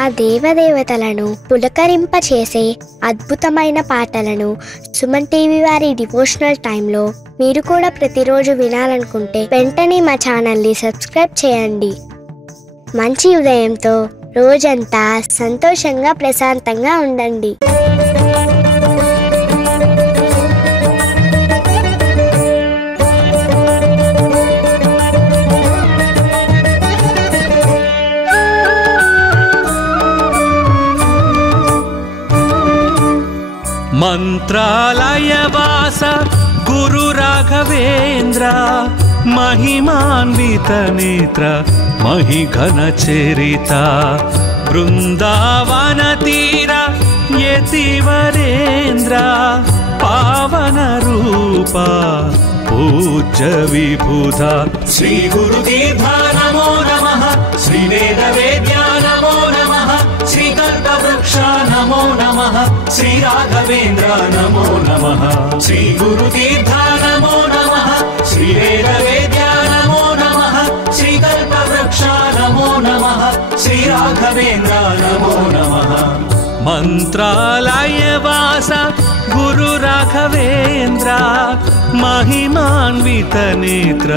ఆ దేవదేవతలను పులకరింపచేసే అద్భుతమైన పాటలను సుమన్ టీవీ వారి డివోషనల్ టైంలో మీరు కూడా ప్రతిరోజు వినాలనుకుంటే వెంటనే మా ఛానల్ని సబ్స్క్రైబ్ చేయండి. మంచి ఉదయంతో రోజంతా సంతోషంగా ప్రశాంతంగా ఉండండి. మంత్రాలయవాస గురు రాఘవేంద్ర महिमान्वित नेत्र महिघन चरित बृंदावन तीर यतिवरेन्द्र पावन रूप पूज्य विभुधा श्री गुरुतीर्थ नमो नमः श्री वेद वेद्या नमो नमः श्री कल्पवृक्ष नमो नमः श्री राघवेन्द्र नमो नमः श्री गुरुतीर्थ नमो नमः श्री वेद वेद्या नमो नमः श्री कल्पवृक्ष नमो नमः श्री राघवेन्द्र नमो नमः मंत्रालयवास गुरु राघवेन्द्र महिमान्वित नेत्र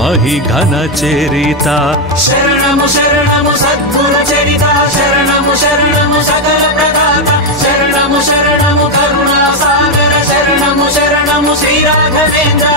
महिघन चरिता शरणमु शरणमु सद्गुरु चरिता शरणमु शरणमु सकल प्रदाता शरणमु शरणमु करुणा सागर शरणमु शरणमु श्री राघवेन्द्र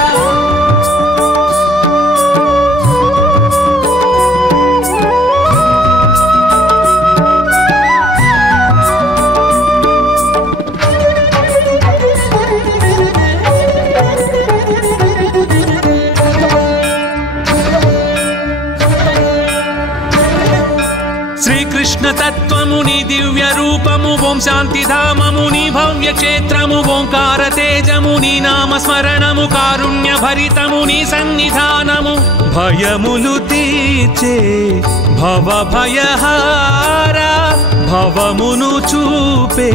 कृष्ण तत्वमुनि दिव्य रूपमु ओं शांति धाममुनि भव्य क्षेत्रमु ओंकार तेजमुनि नाम स्मरणमु कारुण्य भरितमुनि सन्निधानमु भयमुलु तीर्चे भव भयहारा भवमुनु चूपे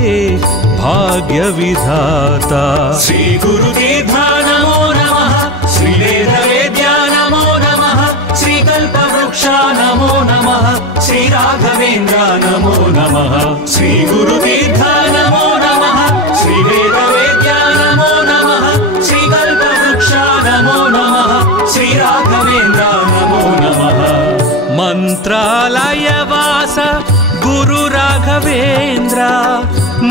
भाग्य विधाता श्री गुरुतीर्थ नमो नमः श्री वेद वेद्या नमो नमः श्री कल्पवृक्ष नमो नमः श्री राघवेन्द्र नमो नमः श्री गुरुतीर्थ नमो नमः श्री वेद वेद्या नमो नमः श्री कल्पवृक्ष नमो नमः श्री राघवेन्द्र नमो नमः मंत्रालयवास गुरु राघवेन्द्र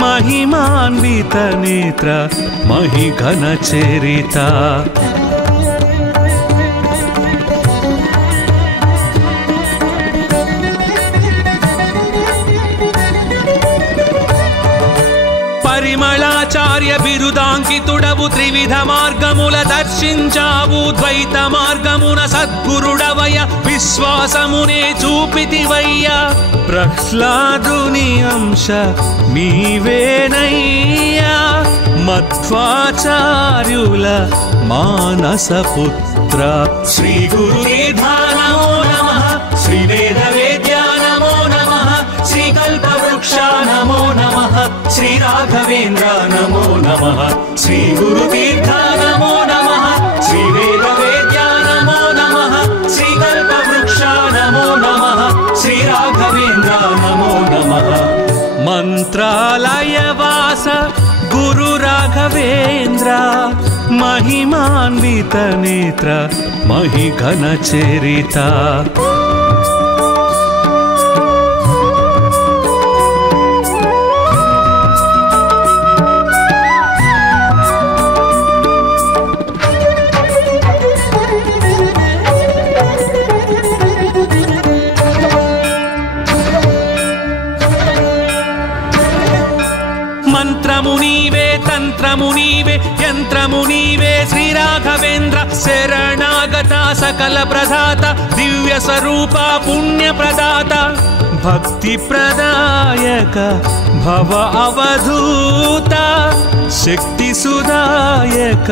महिमान्वित नेत्र महिघन चरिता పరిమళాచార్య బిరుదాంకితుడవు త్రివిధ మార్గముల దర్శించావు ద్వైత మార్గమున సద్గురుడవయ విశ్వాసమునే చూపితివయ్య ప్రహ్లాదుని అంశ నీవేనయ్యా మధ్వాచార్యుల మానస పుత్ర శ్రీ గురుదేవ నమో నమః శ్రీ వేద వేద్యా నమో నమః శ్రీ కల్పవృక్ష నమో నమః श्री राघवेन्द्र नमो नमः श्री गुरुतीर्थ नमो नमः श्री वेद वेद्या नमो नमः श्री कल्पवृक्ष नमो नमः श्री राघवेन्द्र नमो नमः मंत्रालयवास गुरु राघवेन्द्र महिमान्वित नेत्र महिघन चरिता मंत्रमुनीवे तंत्रमुनीवे यंत्रमुनीवे श्री राघवेन्द्र शरणागता सकल प्रदाता दिव्य स्वरूप पुण्य प्रदाता भक्ति प्रदायक भव अवधूता शक्ति सुदायक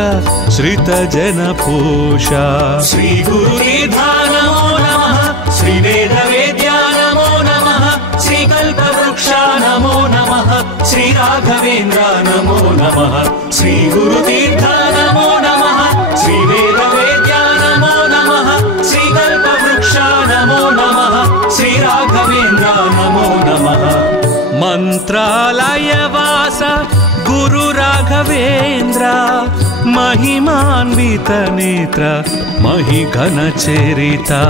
श्रित जन पोषा श्री गुरुदेव नमो नमः श्री वेद वेद्या नमो नमः श्री कल्पवृक्ष नमो नमः श्री राघवेन्द्र नमो नमः श्री गुरुतीर्थ नमो नमः श्री वेद वेद्या नमो नमः श्री कल्पवृक्ष नमो नमः श्री राघवेन्द्र राघवेन्द्र नमो नमः मंत्रालयवास गुरु राघवेन्द्र महिमान्वित नेत्र महिघन चरिता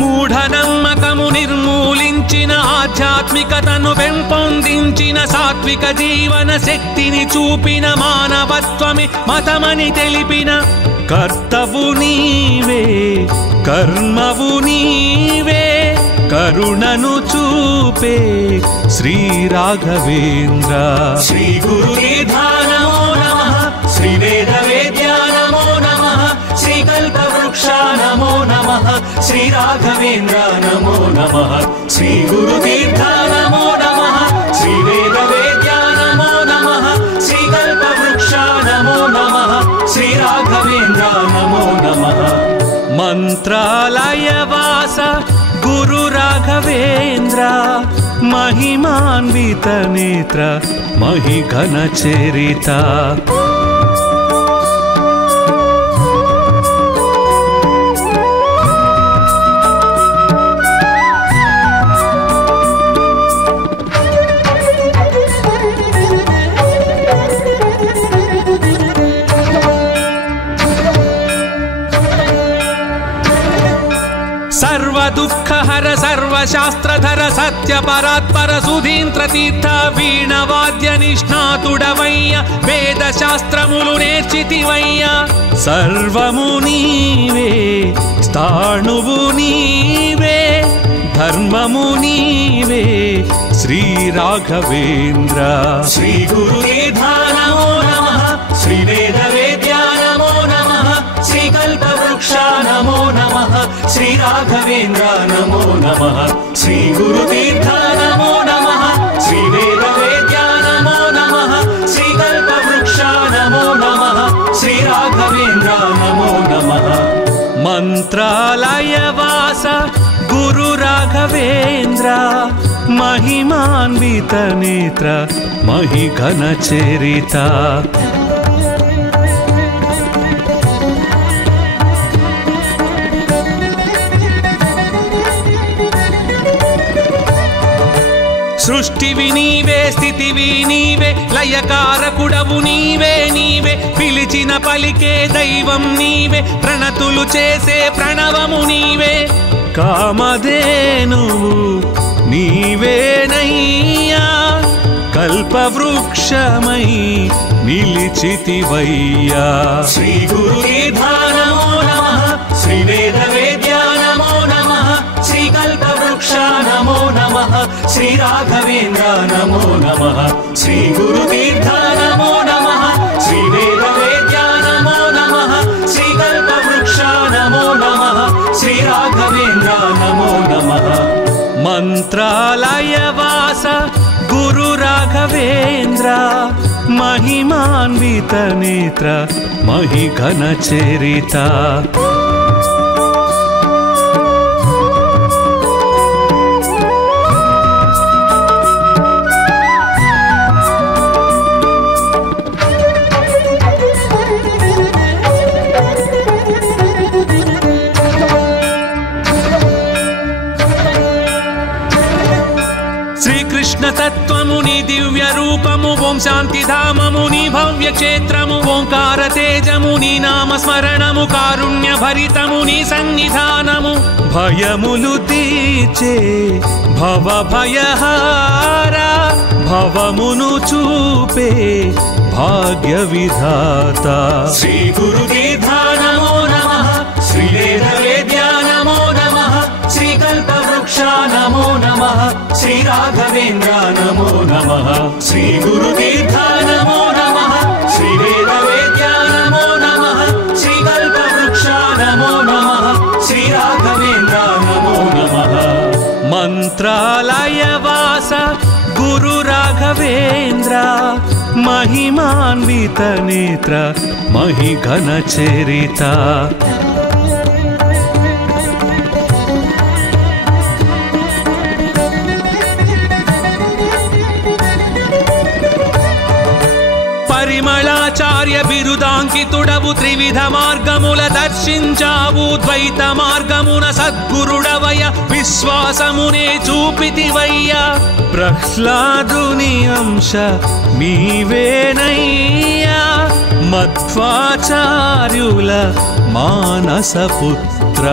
మూఢనమ్మకము నిర్మూలించిన ఆధ్యాత్మికతను పెంపొందించిన సాత్విక జీవన శక్తిని చూపిన మానవత్వమి మతమని తెలిపిన కర్తవు నీవే కర్మవు నీవే కరుణను చూపే శ్రీ రాఘవేంద్ర శ్రీ గురుదేవా నమో నమః శ్రీ వేద వేద్యా నమో నమః శ్రీ కల్పవృక్ష నమో నమః శ్రీ రాఘవేంద్ర నమో నమః శ్రీ గురుదేవా నమో నమః శ్రీ వేద వేద్యా నమో నమః శ్రీ కల్పవృక్ష నమో నమః శ్రీ రాఘవేంద్ర నమో నమః మంత్రాలయవాస గురు రాఘవేంద్ర महिमान्वित नेत्र महिघन चरिता सर्व दुःखहर सर्वशास्त्रधर सत्य परात्पर सुधींद्र तीर्थ वीणवाद्य निष्णातुडवయ్య वेद शास्त्रमुलु నేర్చితివయ్య सर्वमु नीवे स्थाणुवु नीवे धर्ममु नीवे श्री राघवेंद्र श्री गुरुदेवा नमो नमः श्री वेद वेद्या नमो नमः श्री कल्पवृक्ष नमो नमः श्री राघवेंद्र नमो नमः श्री गुरुतीर्थ नमो नमः श्री वेद वेद्या नमो नमः श्री कल्पवृक्ष नमो नमः श्री राघवेंद्र नमो नमः मंत्रालयवास गुरु राघवेंद्र महिमान्वित नेत्र महिघन चरिता సృష్టివి నీవే స్థితివి నీవే లయకారకుడవు నీవే నీవే పిలిచిన పలికే దైవం నీవే ప్రణతులు చేసే ప్రణవము నీవే కామధేనువు నీవేనయ్యా కల్పవృక్షమై నిలిచితివయ్యా శ్రీ గురుదేవా నమో నమః శ్రీ వేద వేద్యా నమో నమః శ్రీ కల్పవృక్ష నమో నమః श्री राघवेंद्र नमो नमः श्री गुरुतीर्थ नमो नमः श्री वेद वेद्या नमो नमः श्री कल्पवृक्ष नमो नमः श्री राघवेंद्र नमो नमः मंत्रालयवास गुरु राघवेंद्र महिमान्वित नेत्र महिघन चरिता తత్వముని దివ్య రూపము ఓం శాంతి ధామముని భవ్య క్షేత్రము ఓంకార తేజముని నామ స్మరణము కారుణ్య భరితముని సన్నిధానము భయములు తీర్చే భవ భయహార భవమును చూపే భాగ్య విధాత శ్రీ గురుదేవా నమో నమః శ్రీ వేద వేద్యా నమో నమః శ్రీ కల్పవృక్ష నమో నమః श्री राघवेंद्र नमो नमः श्री गुरुदेवा नमो नमः श्री वेद वेद्या नमो नमः श्री कल्पवृक्ष नमो नमः श्री राघवेंद्र नमो नमः मंत्रालयवास गुरु राघवेंद्र महिमान्वित नेत्र महिघन चरिता ఆచార్య బిరుదాంకితుడవు త్రివిధ మార్గముల దర్శించావు ద్వైత మార్గమున సద్గురుడవయ విశ్వాసమునే చూపితివయ్య ప్రహ్లాదుని అంశ నీవేనయ్యా మధ్వాచార్యుల మానసపుత్ర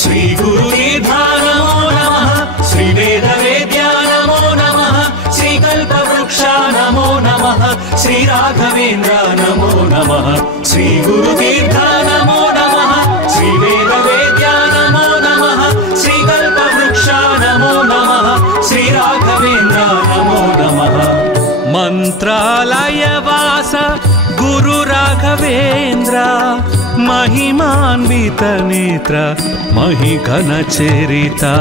శ్రీ గురుదీర్ఘా నమో నమః శ్రీ వేద వేద్యా నమో నమః శ్రీ కల్పవృక్ష నమో నమః శ్రీ రాఘవేంద్ర నమో నమః శ్రీ గురుదీర్ఘా నమో నమః శ్రీ వేద వేద్యా నమో నమః శ్రీ కల్పవృక్ష నమో నమః శ్రీ రాఘవేంద్ర నమో నమః మంత్రాలయ వాస గురు రాఘవేంద్ర महिमान्वित नेत्र महिघन चरिता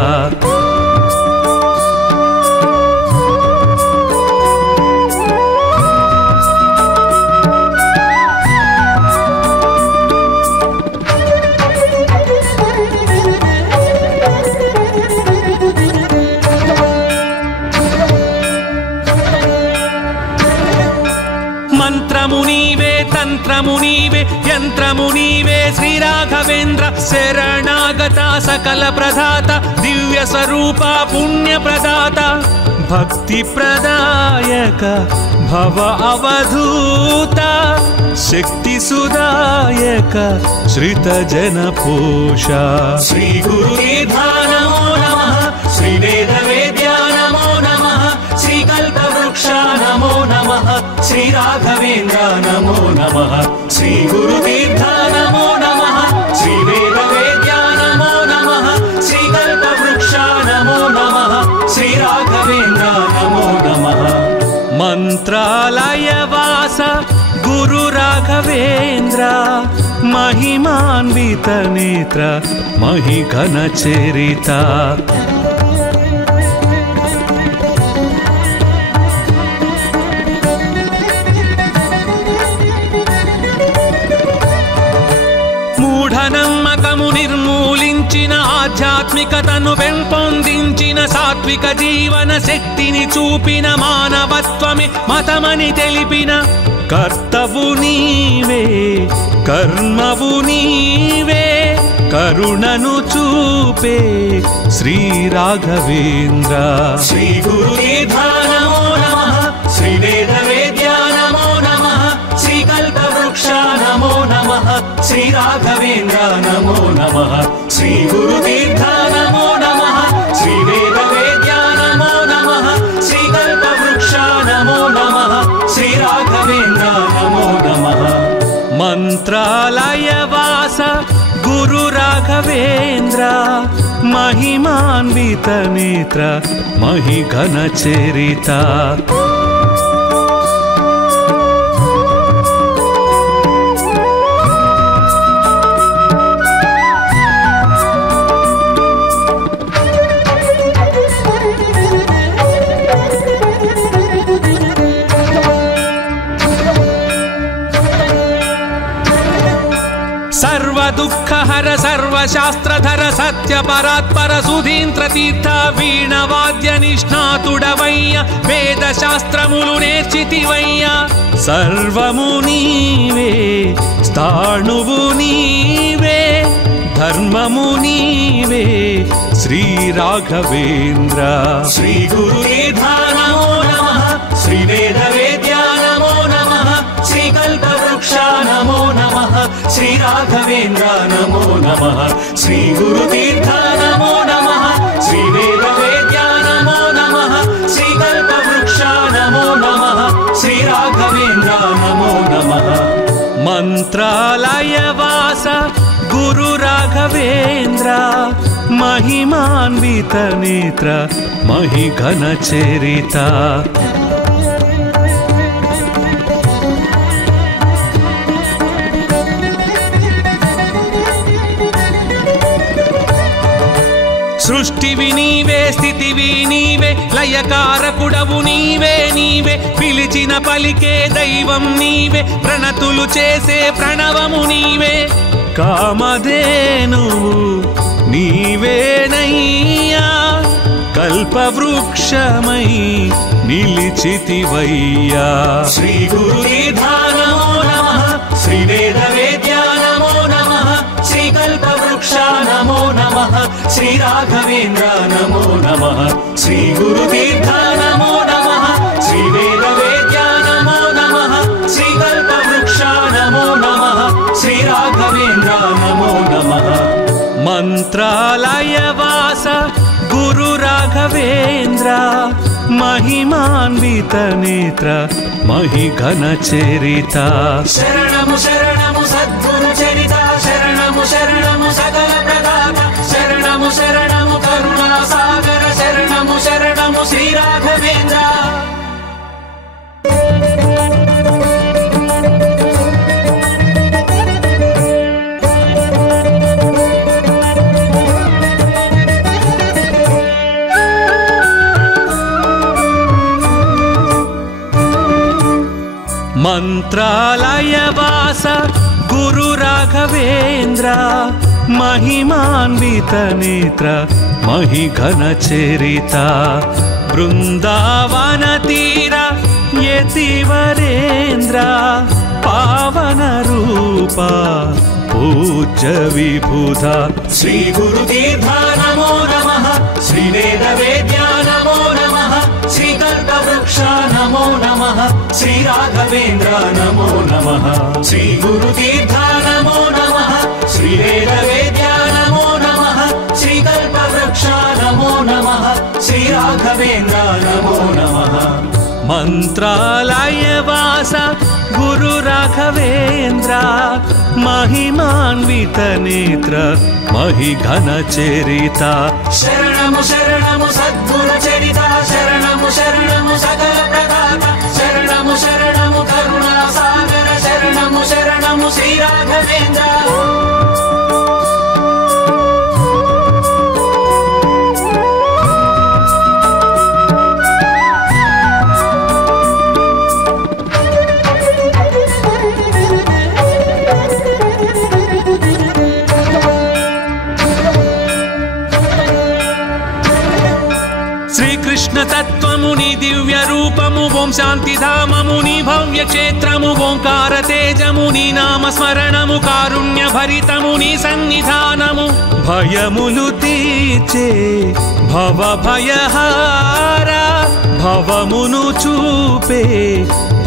మంత్రమునీవే తంత్రమునీవే యంత్రమునీవే శ్రీ రాఘవేంద్ర శరణాగత సకల ప్రదాత దివ్య స్వరూప పుణ్య ప్రదాత భక్తి ప్రదాయక భవ అవధూత శక్తి సుదాయక శ్రిత జన పోష శ్రీ గురుదీర్ఘా నమో నమః శ్రీ వేద వేద్యా నమో నమః శ్రీ కల్పవృక్ష నమో నమః శ్రీ రాఘవేంద్ర నమో నమః శ్రీ గురుదీర్ఘా నమో నమః శ్రీ వేద వేద్యా నమో నమః శ్రీ కల్పవృక్ష నమో నమః శ్రీ రాఘవేంద్ర నమో నమః మంత్రాలయ వాస గురు రాఘవేంద్ర महिमान्वित नेत्र महिघन चरिता మూఢనమ్మకము నిర్మూలించిన ఆధ్యాత్మికతను పెంపొందించిన సాత్విక జీవన శక్తిని చూపిన మానవత్వమే మతమని తెలిపిన కర్తవు నీవే కర్మవు నీవే కరుణను చూపే శ్రీ రాఘవేంద్ర శ్రీ గురుదీర్ఘా నమో నమః శ్రీ వేద వేద్యా నమో నమః శ్రీ కల్పవృక్ష నమో నమః శ్రీ రాఘవేంద్ర నమో నమః శ్రీ గురుదీర్ఘా నమో నమః శ్రీ వేద వేద్యా నమో నమః శ్రీ కల్పవృక్ష నమో నమః శ్రీ రాఘవేంద్ర నమో నమః మంత్రాలయ వాస గురు రాఘవేంద్ర महिमान्वित नेत्र महिघन चरिता दुःखहर सर्वशास्त्रधर सत्य परात्पर सुधींद्र तीर्थ वीणवाद्य निष्णातुडवय्य वेद शास्त्रमुलु नेर्चितिवय्य सर्वमु नीवे स्थाणुवु नीवे धर्ममु नीवे श्री राघवेंद्र श्री गुरुदीर्घा नमो नमः श्री वेद वेद्या नमो नमः श्री कल्पवृक्ष नमो नमः श्री राघवेंद्र नमो नमः श्री गुरुदीर्घा नमो नमः श्री वेद वेद्या नमो नमः श्री कल्पवृक्ष नमो नमः श्री राघवेंद्र नमो नमः मंत्रालय वास गुरु राघवेंद्र महिमान्वित नेत्र महिघन चरिता సృష్టివి నీవే స్థితివి నీవే లయకారకుడవు నీవే నీవే పిలిచిన పలికే దైవం నీవే ప్రణతులు చేసే ప్రణవము నీవే కామధేనువు నీవేనయ్యా కల్పవృక్షమై నిలిచితివయ్యా శ్రీ గురుదీర్ఘా నమో నమః नमः श्री गुरुतीर्थ नमो नमः श्री वेदवेद्या नमो नमः श्री कल्पवृक्ष नमो नमः श्री राघवेन्द्र नमो नमः मंत्रालयवास गुरु राघवेन्द्र महिमान्वित नेत्र महिघन चरिता शरणमु शरणमु सद्गुरु चरिता शरणमु शरणमु सकल प्रदाता शरणमु शरणमु करुणा सागर शरणमु शरणमु श्री राघवेन्द्र मंत्रालयवास गुरु राघवेन्द्र महिमान्वित नेत्र महिघन चरिता वृंदावन तीर यतिवरेन्द्र पावन रूपा पूज्य विबुधा श्री गुरुतीर्थ नमो नमः श्री वेदवेद्या नमो नमः श्री कल्पवृक्ष नमो नमः श्री राघवेन्द्र नमो नमः श्री गुरुतीर्थ नमो नमः श्री वेदवेद्या नमो नमः श्री कल्पवृक्ष नमो नमः श्री राघवेन्द्र नमो नमः मंत्रालयवास गुरु राघवेन्द्र महिमान्वित नेत्र महिघन चरिता शरणमु शरणमु सद्गुरु चरिता शरणमु शरणमु सकल प्रदाता शरणमु शरणमु करुणा सागर शरणमु शरणमु श्री राघवेन्द्र कृष्ण तत्त्वमुनि दिव्य रूपमु ओं शान्तिधाममुनि भव्य क्षेत्रमु ओंकार तेजमुनि नाम स्मरणमु कारुण्य भरितमुनि सन्निधानमु भयमुलु तीर्चे भव भयहारा भवमुनु चूपे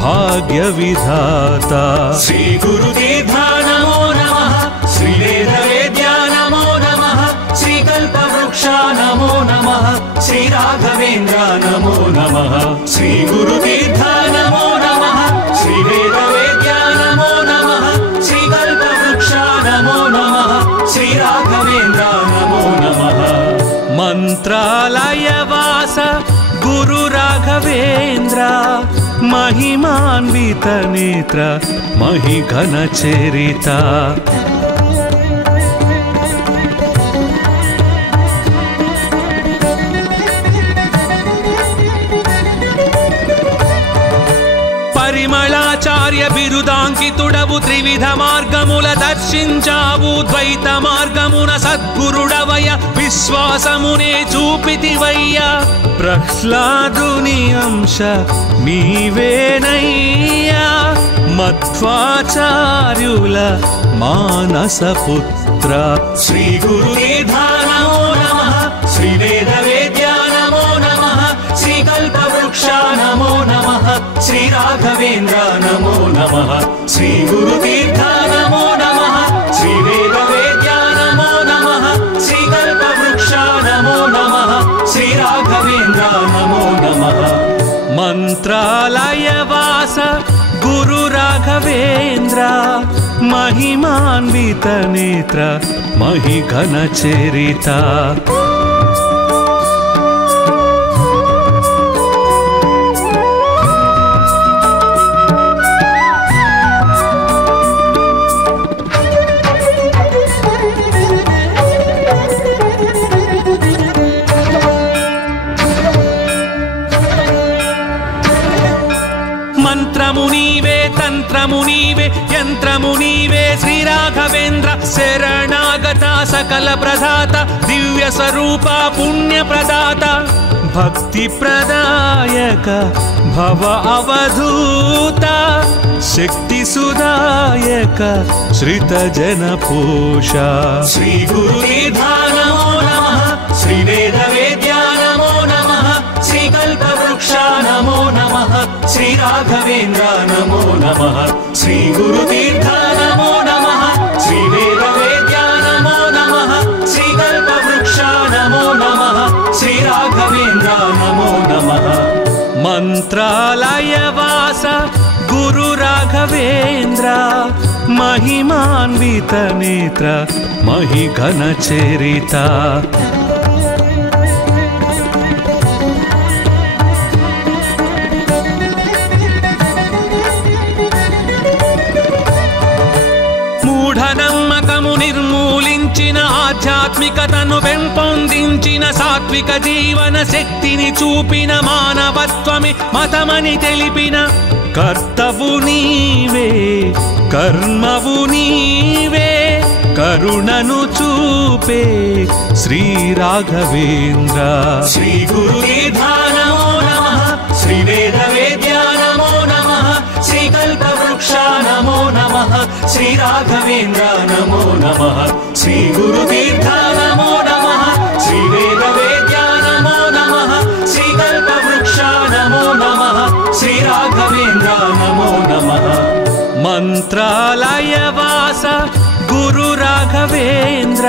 भाग्य विधाता श्री गुरुतीर्थ नमो नमः श्री वेदवेद्या नमो नमः श्री कल्पवृक्ष नमो नमः श्री राघवेन्द्र नमो नमः श्री गुरुतीर्थ नमो नमः श्री वेदवेद्या नमो नमः श्री कल्पवृक्ष नमो नमः श्री राघवेन्द्र नमो नमः मंत्रालयवास गुरु राघवेन्द्र महिमान्वित नेत्र महिघन चरिता పరిమళాచార్య బిరుదాంకితుడవు త్రివిధ మార్గముల దర్శించావు ద్వైత మార్గమున సద్గురుడవయ విశ్వాసమునే చూపితివయ్య ప్రహ్లాదుని అంశ నీవేనయ్యా మధ్వాచార్యుల మానస పుత్ర శ్రీ గురుదేవ నమో నమః శ్రీ వేదవేద్య నమో నమః శ్రీ కల్పవృక్ష నమో నమః श्री राघवेन्द्र नमो नमः श्री गुरुतीर्थ नमो नमः श्री वेदवेद्य नमो नमः श्री कल्पवृक्ष नमो नमः श्री राघवेन्द्र नमो नमः मंत्रालयवास गुरु राघवेन्द्र महिमान्वित नेत्र महिघन चरिता मंत्रमुनीवे तंत्रमुनीवे यंत्रमुनीवे श्री राघवेन्द्र शरणागता सकल प्रदाता दिव्य स्वरूपा पुण्य प्रदाता भक्ति प्रदायक भव अवधूता शक्ति सुदायक श्रित जन पोषा श्री गुरुदेव नमो नमः श्री वेदवेद्या नमो वृक्षा नमो नमः श्री राघवेन्द्र नमो नमः श्री गुरुतीर्थ नमो नमः श्री वेदवेद्या नमो नमः श्री कल्पवृक्षा नमो नमः श्री राघवेन्द्र नमो नमः मंत्रालयवास गुरु राघवेन्द्र महिमान्वित नेत्र महिघन चरिता మూఢనమ్మకము నిర్మూలించిన ఆధ్యాత్మికతను పెంపొందించిన సాత్విక జీవన శక్తిని చూపిన మానవత్వమే మతమని తెలిపిన కర్తవు నీవే కర్మవు నీవే కరుణను చూపే శ్రీ రాఘవేంద్ర శ్రీ గురుదేవ నమో నమః శ్రీ వేదవేద్యా నమో నమః శ్రీ కల్పవృక్ష నమో నమః శ్రీ రాఘవేంద్ర నమో నమః శ్రీ గురుతీర్థ నమో నమః శ్రీ వేదవేద్యా నమో నమః శ్రీ కల్పవృక్ష నమో నమః శ్రీ రాఘవేంద్ర నమో నమః మంత్రాలయవాస గురు రాఘవేంద్ర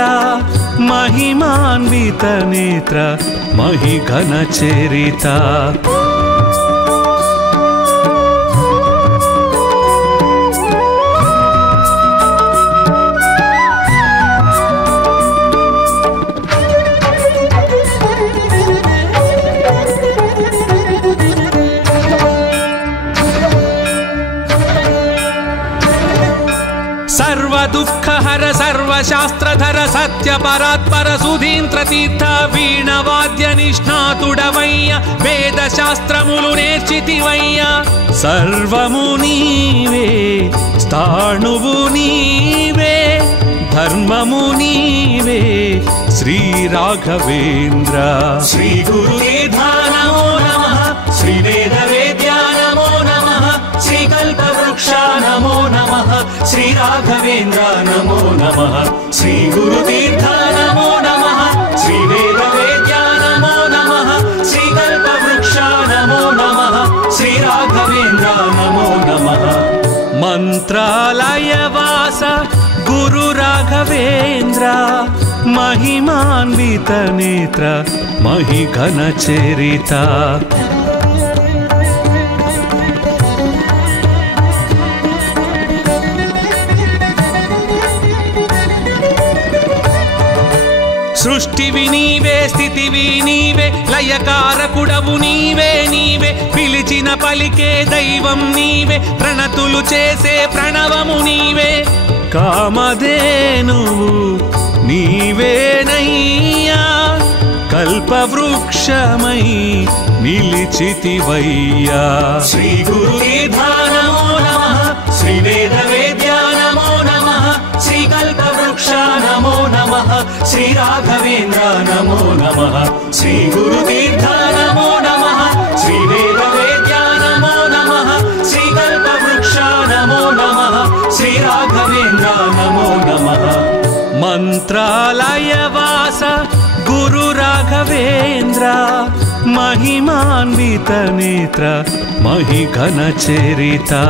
महिमान्वित नेत्र महिघन चरिता सर्व दुःखहर सर्वशास्त्रधर सत्य परात्पर सुधींद्र तीर्थ वीणवाद्य निष्णातुडवయ్య वेद शास्त्रमुलु నేర్చితివయ్య सर्वमु నీవే స్థాణువు నీవే धर्ममु నీవే श्री राघवेन्द्र श्री गुरुदेव नमो नमः श्री वेदवेद्या नमो नमः श्री कल्पवृक्ष नमो नमः श्री राघवेन्द्र नमो नमः श्री गुरुतीर्थ नमो नमः श्री वेदवेद्या नमो नमः श्री कल्पवृक्ष नमो नमः श्री राघवेन्द्र नमो नमः मंत्रालयवास गुरु राघवेन्द्र महिमान्वित नेत्र महिघन चरिता సృష్టివి నీవే స్థితివి నీవే లయకారకుడవు నీవే నీవే పిలిచిన పలికే దైవం నీవే ప్రణతులు చేసే ప్రణవము నీవే కామధేనువు నీవేనయ్యా కల్పవృక్షమై నిలిచితివయ్యా శ్రీ గురుదేవ నమో నమః శ్రీ వేదవేద్యా నమో నమః శ్రీ కల్పవృక్ష నమో నమః శ్రీ రాఘవేంద్ర నమో నమః శ్రీ గురుతీర్థ నమో నమః శ్రీ వేదవేద్యా నమో నమః శ్రీ కల్పవృక్ష నమో నమః శ్రీ రాఘవేంద్ర నమో నమః మంత్రాలయవాస గురు రాఘవేంద్ర महिमान्वित नेत्र महिघन चरिता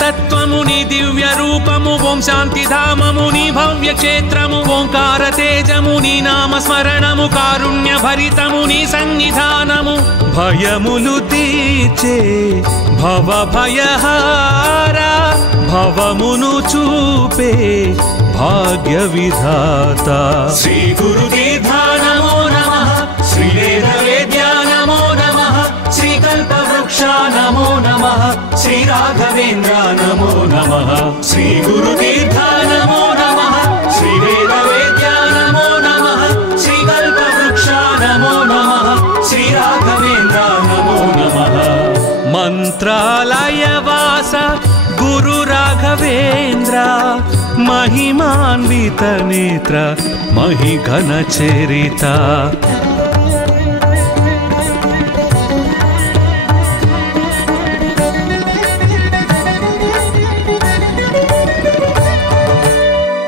తత్వముని దివ్య రూపము ఓం శాంతి ధామముని భవ్య క్షేత్రము ఓంకార తేజముని నామ స్మరణము కారుణ్య భరితముని సన్నిధానము భయములు తీర్చే భవ భయహార భవమును చూపే భాగ్య విధాత శ్రీ గురుదేవ నమో నమః శ్రీ వేదవేద్యా నమో నమః శ్రీ కల్పవృక్ష నమో నమః శ్రీ రాఘవేంద్ర నమో నమః శ్రీ గురుతీర్థ నమో నమః శ్రీ వేదవేద్యా నమో నమః శ్రీ కల్పవృక్ష నమో నమః శ్రీ రాఘవేంద్ర నమో నమః మంత్రాలయవాస గురు రాఘవేంద్ర महिमान्वित नेत्र महिघन चरिता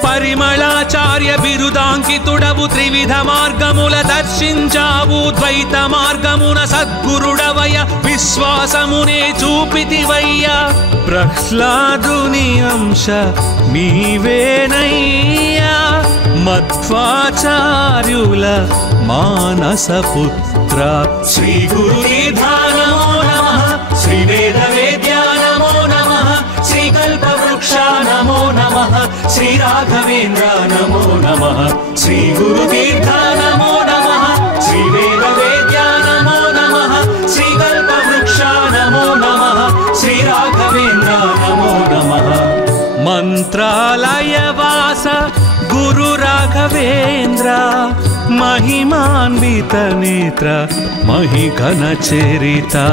పరిమళాచార్య బిరుదాంకితుడవు త్రివిధ మార్గముల దర్శించావు ద్వైత మార్గమున సద్గురుడవయ విశ్వాసమునే చూపితివయ్య ప్రహ్లాదుని అంశ నీవేనయ్యా మధ్వాచార్యుల మానస పుత్ర శ్రీ గురునిధానమో నమః శ్రీ వేద వేద్యా నమో నమః శ్రీ కల్పవృక్ష నమో నమః శ్రీ రాఘవేంద్ర నమో నమః శ్రీ గురుతీర్థ నమో నమః శ్రీ వేద వేద్యా నమో నమః శ్రీ కల్పవృక్ష నమో నమః శ్రీ రాఘవేంద్ర నమో నమః మంత్రాలయ వాస గురు రాఘవేంద్ర महिमान्वित नेत्र महिघन चरिता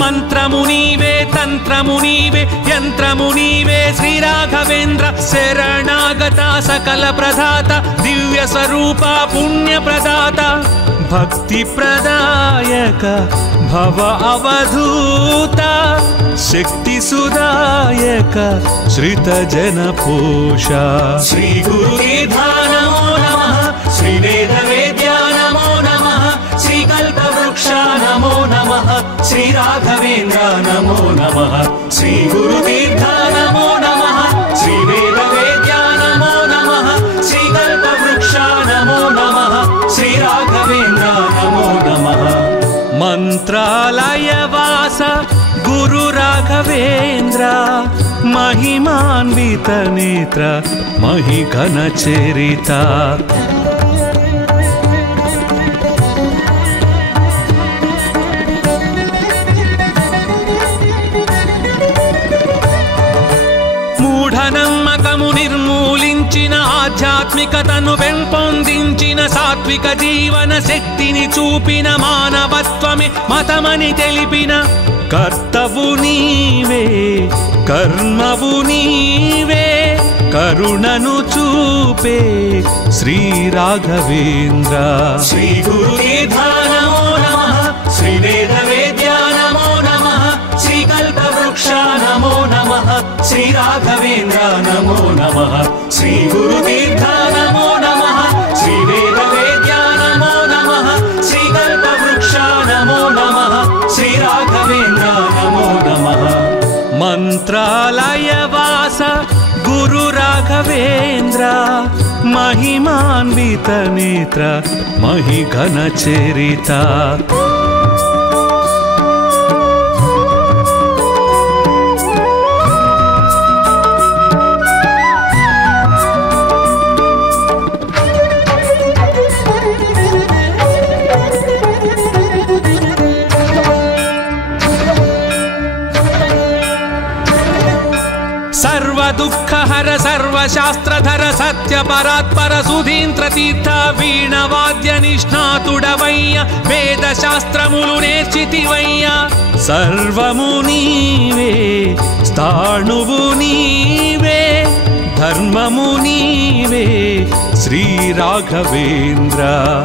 మంత్రమునీవే తంత్రమునీవే యంత్రమునీవే శ్రీ రాఘవేంద్ర శరణాగత సకల ప్రదాత దివ్య స్వరూప పుణ్య ప్రదాత భక్తి ప్రదాయక భవ అవధూత శక్తి సుదాయక శ్రిత జన పోష శ్రీ గురునిధానమో నమః శ్రీ వేద వేద్యా నమో నమః శ్రీ కల్పవృక్ష నమో నమః శ్రీ రాఘవేంద్ర నమో నమః శ్రీ గురుతీర్థ నమో నమః శ్రీ వేద వేద్యా నమో నమః శ్రీ కల్పవృక్ష నమో నమః శ్రీ రాఘవేంద్ర నమో నమః మంత్రాలయ వాస గురు రాఘవేంద్ర महिमान्वित नेत्र महिघन चरिता మూఢనమ్మకము నిర్మూలించిన ఆధ్యాత్మికతను పెంపొందించిన సాత్విక జీవన శక్తిని చూపిన మానవత్వమే మతమని తెలిపిన కర్తవు నీవే కర్మవు నీవే కరుణను చూపే శ్రీ రాఘవేంద్ర శ్రీ గురునిధానమో నమః శ్రీ వేద వేద్యా నమో నమః శ్రీ కల్పవృక్ష నమో నమః శ్రీ రాఘవేంద్ర నమో నమః శ్రీ గురుతీర్థ నమో నమః శ్రీ వేద వేద్యా నమో నమః శ్రీ కల్పవృక్ష నమో నమః శ్రీ రాఘవేంద్ర నమో నమః మంత్రాలయ వాస గురు రాఘవేంద్ర महिमान्वित नेत्र महिघन चरिता सर्व दुःखहर सर्वशास्त्रधर सत्य परात्पर सुधींद्र तीर्थ वीणवाद्य निष्णातुडवయ్య वेद शास्त्रमुलु నేర్చితివయ్య सर्वमु నీవే స్థాణువు నీవే ధర్మము నీవే శ్రీ రాఘవేంద్ర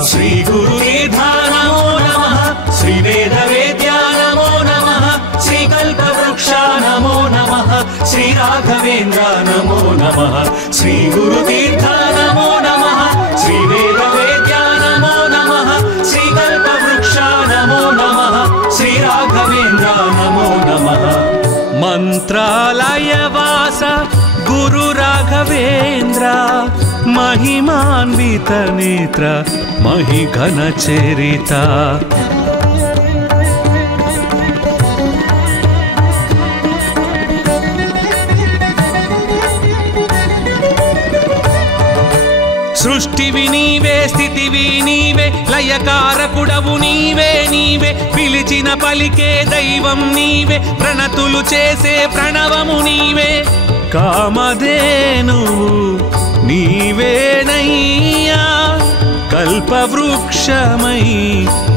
శ్రీ గురునిధానమో నమః శ్రీ వేద వేద్యా నమో నమః శ్రీ కల్పవృక్ష నమో నమః శ్రీ రాఘవేంద్ర నమో నమః శ్రీ గురుతీర్థ నమో నమః శ్రీ వేద వేద్యా నమో నమః శ్రీ కల్పవృక్ష నమో నమః శ్రీ రాఘవేంద్ర నమో నమః మంత్రాలయ వాస గురు రాఘవేంద్ర महिमान्वित नेत्र महिघन चरिता సృష్టివి నీవే, స్థితివి నీవే, లయకారకుడవు నీవే నీవే, పిలిచిన పలికే దైవం నీవే, ప్రణతులు చేసే ప్రణవము నీవే. కామధేనువు నీవేనయ్యా, కల్పవృక్షమై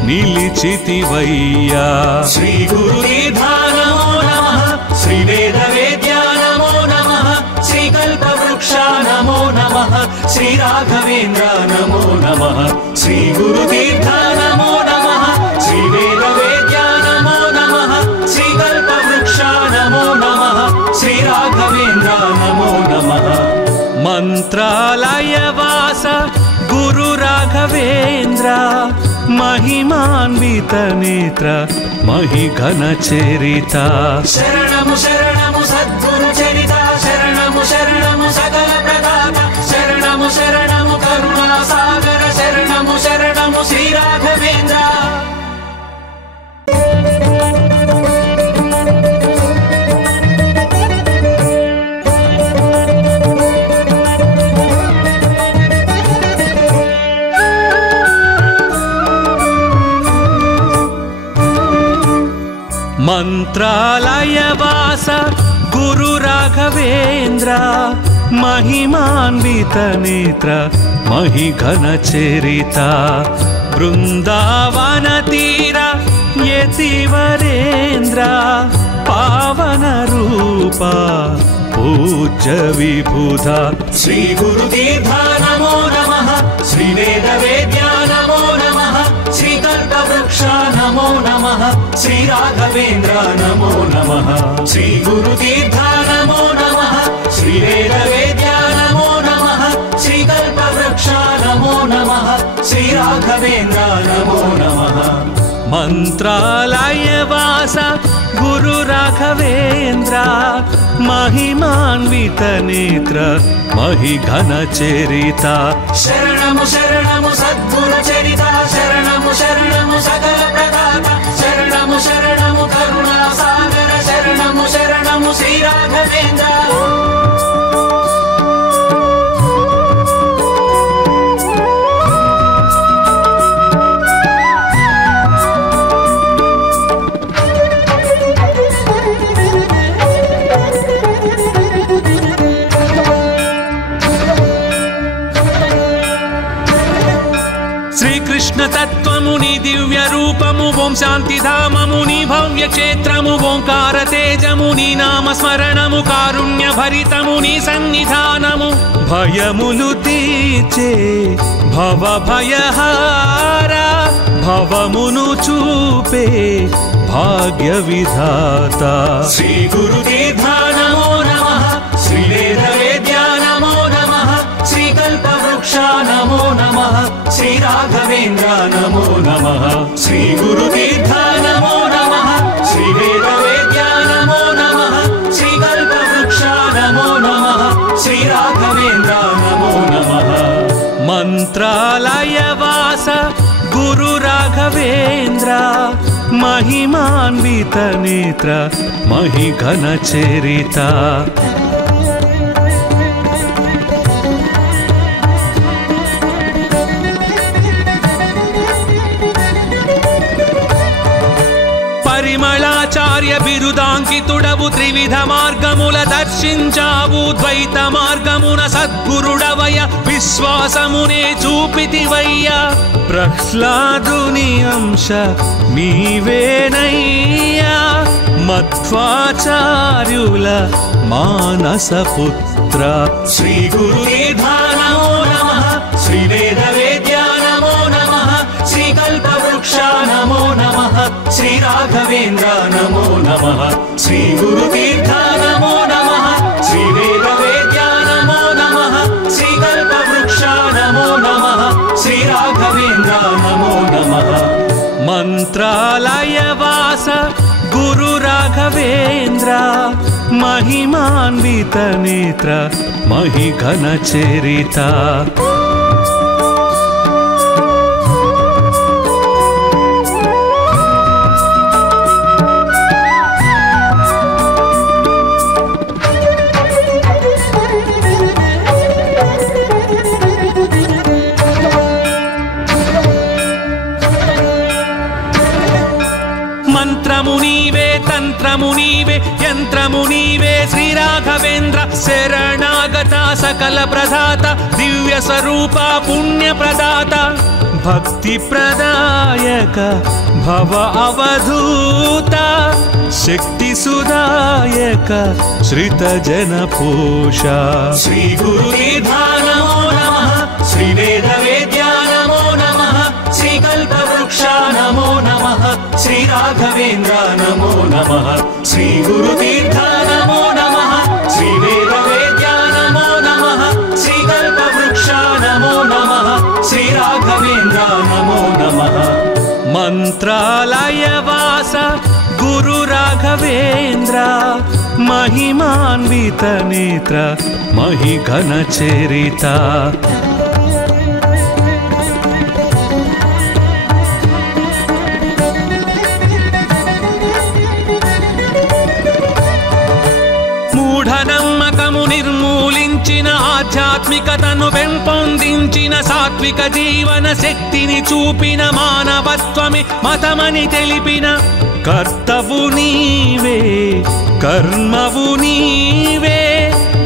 నిలిచితివయ్యా. శ్రీ గురుదీర్ఘా నమో నమః, శ్రీ వేద వేద్యా నమో నమః, శ్రీ కల్పవృక్షా నమో నమః, శ్రీ రాఘవేంద్ర నమో నమః. శ్రీ గురుదీర్ఘా నమో నమః, శ్రీ వేద వేద్యా నమో నమః, శ్రీ కల్పవృక్షా నమో నమః, శ్రీ రాఘవేంద్ర నమో నమః. మంత్రాలయవాస గురు రాఘవేంద్ర, మహిమాన్విత నేత్ర మహిఘన చరిత. శరణము శరణము సద్గురు చరిత, శరణము శరణము సకల ప్రదాత, శరణము శరణము కరుణా సాగర, శరణము శరణము శ్రీ రాఘవేంద్ర. మంత్రాలయవాస గురు రాఘవేంద్ర, మహిమాన్విత నేత్ర మహిఘన చరిత. బృందావన తీర యతివరేంద్ర, పావన రూప పూజ్య విబుధ. శ్రీ గురుదీర్ఘా నమో నమః, శ్రీ వేద వేద్యా నమో నమః, శ్రీ కల్పవృక్షా నమో నమః, శ్రీ రాఘవేంద్ర నమో నమః. శ్రీ గురుదీర్ఘా నమో నమః, శ్రీ వేద వేద్యా నమో నమః, శ్రీ కల్పవృక్షా నమో నమః, శ్రీ రాఘవేంద్ర నమో నమః. మంత్రాలయవాస గురు రాఘవేంద్ర, మహిమాన్విత నేత్ర మహిఘన చరిత. శరణము శరణము సద్గురు చరిత, శరణము శరణము సకల ప్రదాత, శరణము శరణము కరుణా సాగర, శరణము శరణము శ్రీ రాఘవేంద్ర. శ్రీకృష్ణ తత్వముని దివ్య రూపము, ఓం శాంతిధామముని భవ్య క్షేత్రము, ఓంకార తేజముని నామ స్మరణము, కారుణ్య భరితముని సన్నిధానము. భయములు తీర్చే భవ భయహార, భవమును చూపే భాగ్య విధాత. శ్రీ గురుదీర్ఘా నమో నమః, శ్రీ వేద వేద్యా నమో నమః, శ్రీ కల్పవృక్షా నమో నమః, శ్రీ రాఘవేంద్ర నమో నమః. శ్రీ గురుదీర్ఘా నమో నమః, శ్రీ వేద వేద్యా నమో నమః, శ్రీ కల్పవృక్షా నమో నమః, శ్రీ రాఘవేంద్ర నమో నమః. మంత్రాలయవాస గురు రాఘవేంద్ర, మహిమాన్విత నేత్ర మహిఘన చరిత. పరిమళాచార్య బిరుదాంకితుడవు, త్రివిధ మార్గముల దర్శించావు, ద్వైత మార్గమున సద్గురుడవయ, విశ్వాసమునే చూపితివయ్యా. ప్రహ్లాదుని అంశ నీవేనయ్యా, మధ్వాచార్యుల మానస పుత్ర. శ్రీ గురుదీర్ఘా నమో నమః, శ్రీ వేద వేద్యా నమో నమః, శ్రీ కల్పవృక్షా నమో నమః, శ్రీ రాఘవేంద్ర నమో నమః. శ్రీ గురుదీర్ఘా నమో నమః, శ్రీ వేద వేద్యా నమో నమః, శ్రీ కల్పవృక్షా నమో నమః, శ్రీ రాఘవేంద్ర నమో నమః. మంత్రాలయవాస గురు రాఘవేంద్ర, महिमान्वित नेत्र महिघन चरिता। సకల ప్రదాత దివ్య స్వరూప పుణ్య ప్రదాత భక్తి ప్రదాయక భవ అవధూత శక్తి సుదాయక శ్రిత జన పోష శ్రీ గురుదీర్ఘా నమో నమః శ్రీ వేద వేద్యా నమో నమః శ్రీ కల్పవృక్ష నమో నమః శ్రీ రాఘవేంద్ర నమో నమః శ్రీ గురుదీర్ఘా నమో నమః శ్రీ వేద వేద్యా నమో నమః శ్రీ కల్పవృక్ష నమో నమః శ్రీ రాఘవేంద్ర నమో నమః మంత్రాలయ వాస గురు రాఘవేంద్ర महिमान्वित नेत्र महिघन चरिता మూఢనమ్మకము నిర్మూలించిన ఆధ్యాత్మికతను పెంపొందించిన సాత్విక జీవన శక్తిని చూపిన మానవత్వమే మతమని తెలిపిన కర్తవు నీవే కర్మవు నీవే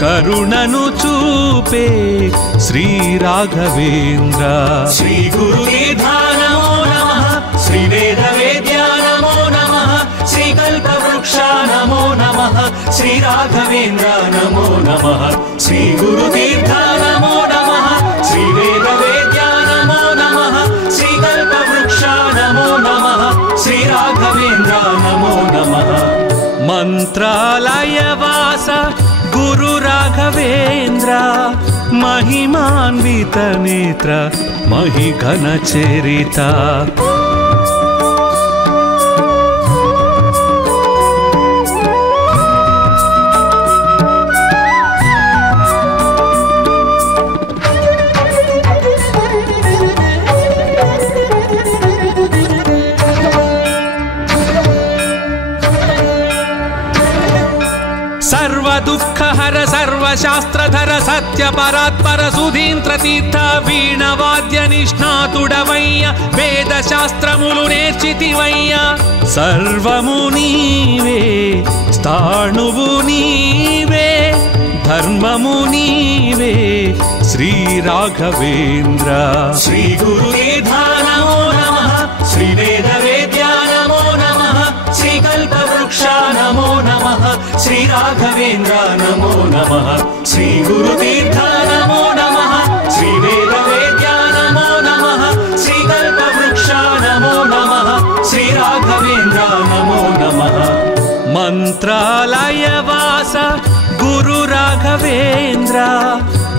కరుణను చూపే శ్రీ రాఘవేంద్ర శ్రీ గురుదీర్ఘా నమో నమః శ్రీ వేద వేద్యా నమో నమః శ్రీ కల్పవృక్ష నమో నమః శ్రీ రాఘవేంద్ర నమో నమః శ్రీ గురుదీర్ఘా నమో నమః శ్రీ వేద వేద్యా నమో నమః శ్రీ కల్పవృక్ష నమో నమః శ్రీ రాఘవేంద్ర నమో నమః మంత్రాలయ వాస గురు రాఘవేంద్ర महिमान्वित नेत्र महिघन चरिता दुःखहर सर्वशास्त्रधर सत्य परात्पर सुधींद्र तीर्थ वीणवाद्य निष्णातुडवय्य वेद शास्त्रमुलु नेर्चितिवय्य सर्वमु नीवे स्थाणुवु नीवे धर्ममु नीवे श्री राघवेंद्र श्री गुरुदीर्घा नमो नमः श्री वेद वेद्या नमो नमः श्री कल्पवृक्ष नमो नमः श्री राघवेंद्र नमो नमः श्री गुरुदीर्घा नमो नमः श्री वेद वेद्या नमो नमः श्री कल्पवृक्ष नमो नमः श्री राघवेंद्र नमो नमः मंत्रालय वास गुरु राघवेंद्र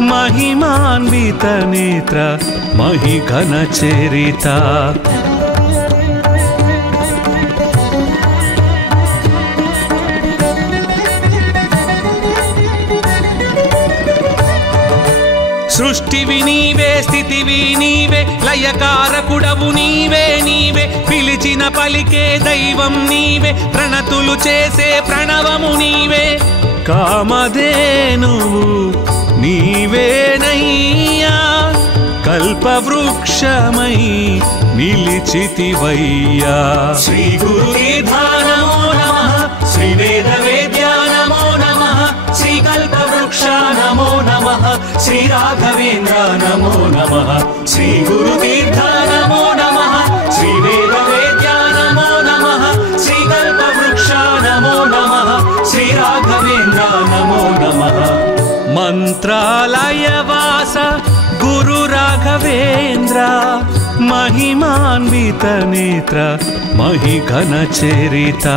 महिमान्वित नेत्र महिघन चरिता సృష్టివి నీవే స్థితివి నీవే లయకారకుడవు నీవే నీవే పిలిచిన పలికే దైవం నీవే ప్రణతులు చేసే ప్రణవము నీవే కామధేనువు నీవేనయ్యా కల్పవృక్షమై నిలిచితివయ్యా శ్రీ గురుదీర్ఘా నమో నమః శ్రీ వేద వేద్యా నమో నమః శ్రీ కల్పవృక్ష నమో నమః శ్రీ రాఘవేంద్ర నమో నమః శ్రీ గురుదీర్ఘా నమో నమః శ్రీ వేద వేద్యా నమో నమః శ్రీ కల్పవృక్ష నమో నమః శ్రీ రాఘవేంద్ర నమో నమః మంత్రాలయ వాస గురు రాఘవేంద్ర महिमान्वित नेत्र महिघन चरिता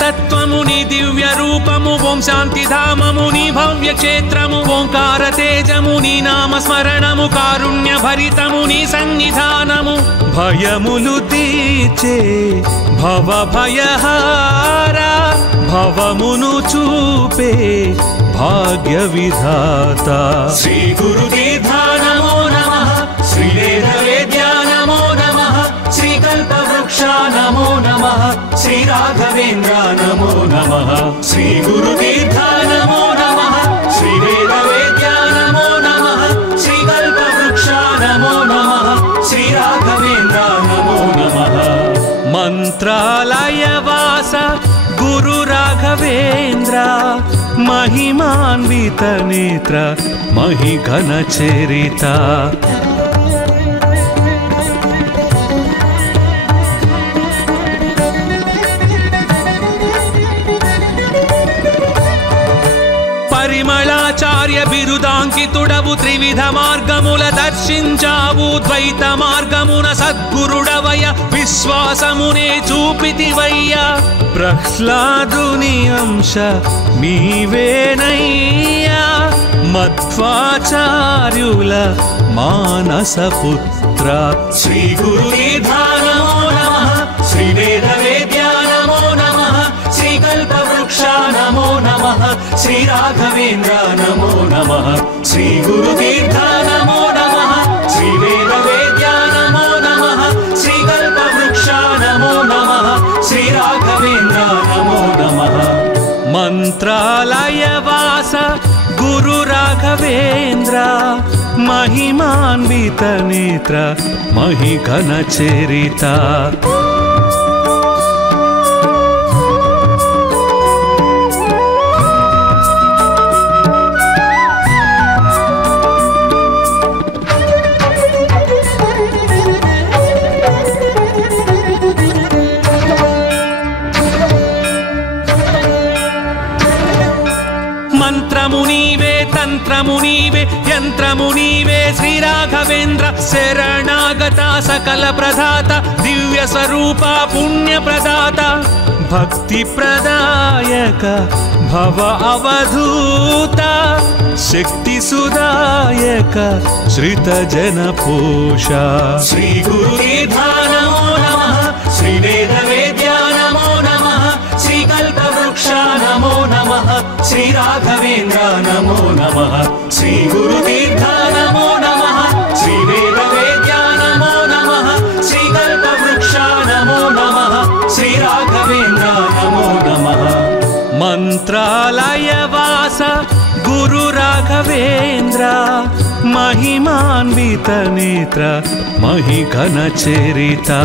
తత్వముని దివ్య రూపము ఓం శాంతి ధామముని భవ్య క్షేత్రము ఓంకార తేజముని నామ స్మరణము కారుణ్య భరితముని సన్నిధానము భయములు తీర్చే భవ భయహార భవమును చూపే భాగ్య విధాత శ్రీ గురుదీర్ఘా నమో నమః శ్రీ వేద వేద్యా నమో నమః శ్రీ కల్పవృక్ష वृक्षा नमो नमः श्री राघवेन्द्र नमो नमः श्री गुरुतीर्थ नमो नमः श्री वेदवेद्या नमो नमः श्री कल्पवृक्षा नमो नमः श्री राघवेन्द्र नमो नमः मंत्रालयवास गुरु राघवेन्द्र महिमान्वित नेत्र महिघन चरिता పరిమళాచార్య బిరుదాంకితుడవు త్రివిధ మార్గముల దర్శించావు ద్వైత మార్గమున సద్గురుడవయ విశ్వాసమునే చూపితివయ్య ప్రహ్లాదుని అంశ నీవేనయ్యా మధ్వాచార్యుల మానసపుత్ర శ్రీ గురుదేవ నమో నమః శ్రీ వేదవేద్యా నమో నమః శ్రీ కల్పవృక్షా నమో నమః श्री राघवेन्द्र नमो नमः श्री गुरुतीर्थ नमो नमः श्री वेदवेद्या नमो नमः श्री कल्पवृक्षा नमो नमः श्री राघवेन्द्र नमो नमः मंत्रालयवास गुरु राघवेन्द्र महिमान्वित नेत्र महिघन चरिता मंत्रमुनीवे तंत्रमुनीवे यंत्रमुनीवे श्री राघवेन्द्र शरणागता सकल प्रदाता दिव्य स्वरूपा पुण्य प्रदाता भक्ति प्रदायक भव अवधूता शक्ति सुदायक श्रित जन पोषा श्री गुरुदेव नमो नमः श्री वेदवेद्या नमो नमः श्री कल्पवृक्षा नमो नमः श्री राघवेन्द्र नमो नमः श्री गुरुतीर्थ नमो नमः श्री वेदवेद्या नमो नमः श्री कल्पवृक्षा नमो नमः श्री राघवेन्द्र नमो नमः मंत्रालयवास गुरु राघवेन्द्र महिमान्वित नेत्र महिघन चरिता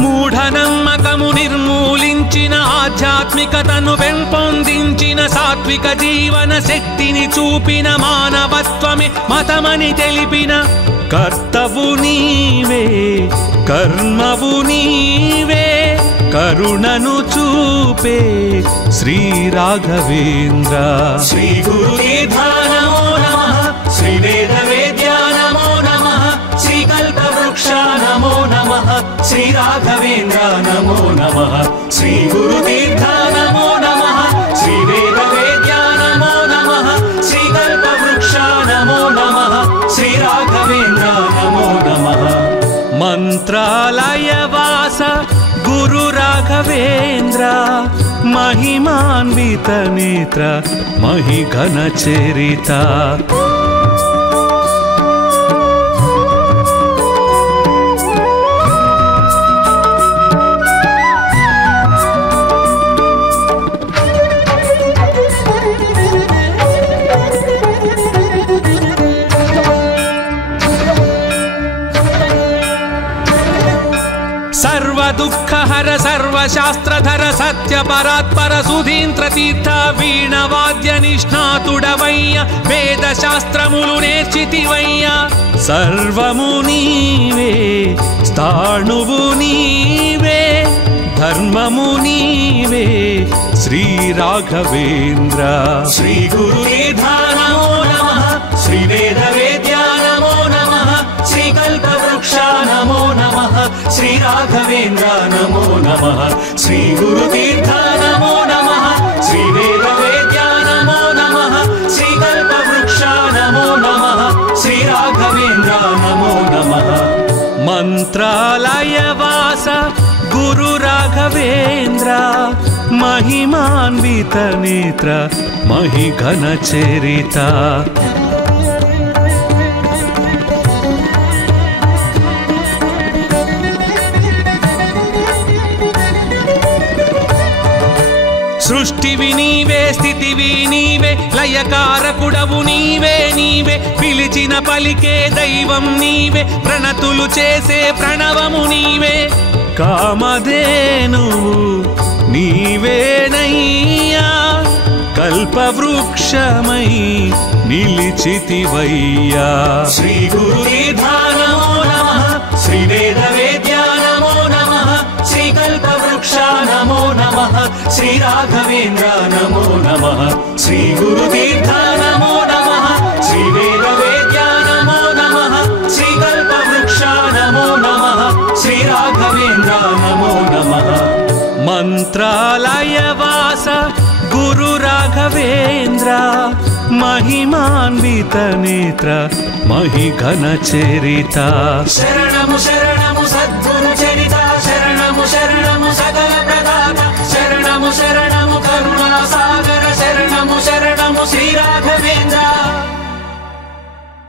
మూఢనమ్మకము నిర్మూలించిన ఆధ్యాత్మికతను పెంపొందించిన సాత్విక జీవన శక్తిని చూపిన మానవత్వమే మతమని తెలిపిన కర్తవు నీవే కర్మవు నీవే కరుణను చూపే శ్రీ రాఘవేంద్ర శ్రీ గురుదేవ నమో నమః శ్రీ వేదవేద్యా నమో నమః శ్రీ కల్పవృక్షా నమో నమః श्री राघवेन्द्र नमो नमः श्री गुरुतीर्थ नमो नमः श्री वेदवेद्या नमो नमः श्री कल्पवृक्षा नमो नमः श्री राघवेन्द्र नमो नमः मंत्रालयवास गुरु राघवेन्द्र महिमान्वित नेत्र महिघन चरिता दुःखहर सर्वशास्त्रधर सत्य परात्पर सुधींद्र तीर्थ वीणवाद्य निष्णातुडवय्य वेद शास्त्रमुलु नेर्चितिवय्य सर्वमु नीवे स्थाणुवु नीवे धर्ममु नीवे श्री राघवेन्द्र श्री गुरुदेव नमो नमः श्री वेदवेद्या नमो नमः श्री कल्पवृक्षा नमो नमः श्री राघवेन्द्र नमो नमः श्री गुरुतीर्थ नमो नमः श्री वेदवेद्या नमो नमः श्री कल्पवृक्षा नमो नमः श्री राघवेन्द्र नमो नमः मंत्रालयवास गुरु राघवेन्द्र महिमान्वित नेत्र महिघन चरिता సృష్టివి నీవే స్థితివి నీవే లయకారకుడవు నీవే నీవే పిలిచిన పలికే దైవం నీవే ప్రణతులు చేసే ప్రణవము నీవే కామధేనువు నీవేనయ్యా కల్పవృక్షమై నిలిచితివయ్యా శ్రీ గురుదీర్ఘానమో నమః శ్రీ వేదవేద్యా నమో నమః శ్రీ కల్పవృక్షా నమో నమః శ్రీ రాఘవేంద్ర నమో నమః శ్రీ గురుదీర్ఘా నమో నమః శ్రీ వేదవేద్యా నమో నమః శ్రీ కల్పవృక్షా నమో నమః శ్రీ రాఘవేంద్ర నమో నమః మంత్రాలయవాస గురు రాఘవేంద్ర महिमान्वित नेत्र महिघन चरिता शरणमु शरण